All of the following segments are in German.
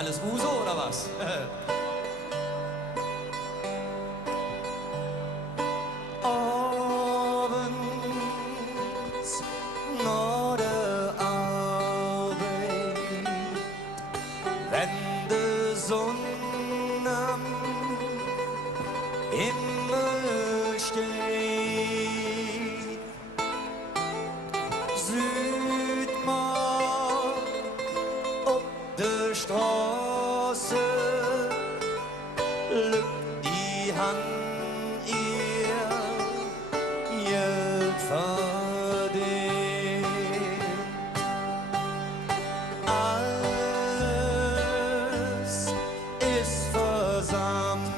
Alles Uso oder was? Abends nach der Arbeit, wenn die Sonne am Himmel steht, sieht man auf der Straße, lügt die Hand ihr Geld verdient. Alles ist versammelt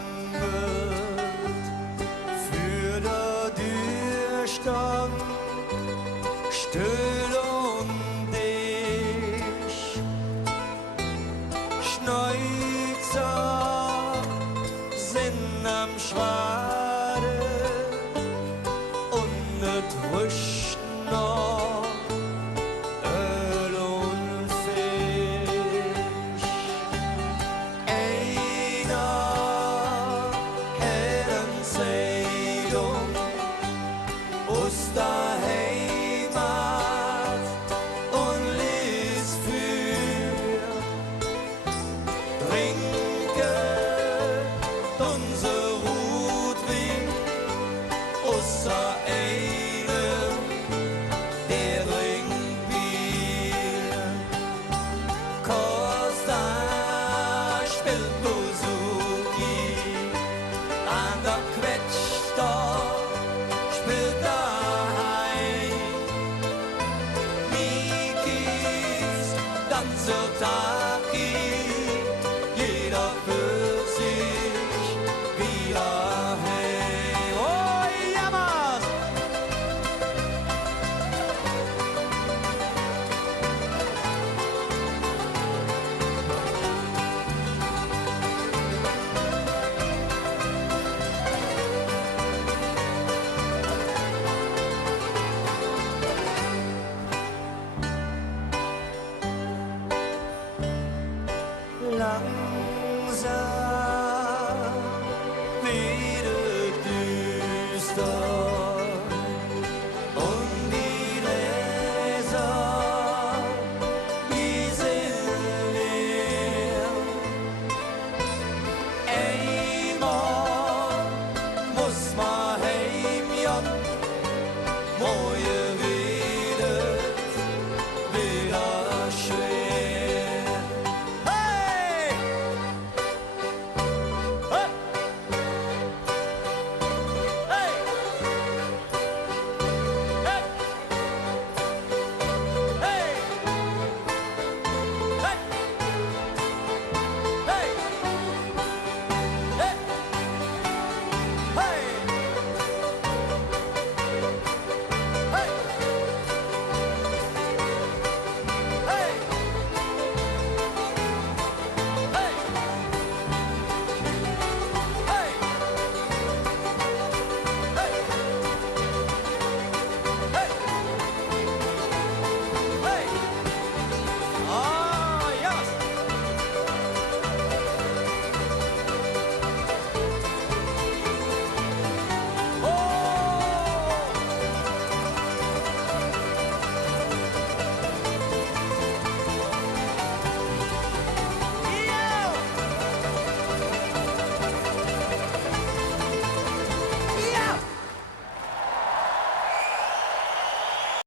für den Durchstand, still und dicht. Schneuzer sind am Schwade und es riecht noch Öl und Fisch. Einer hat eine Zeitung aus der Heimat und liest für trinken unser Rotwein außer einem, der trinkt Bier. Costa spielt Bouzouki, an der Quetschstorf spielt daheim. Mikis, Danzotaki,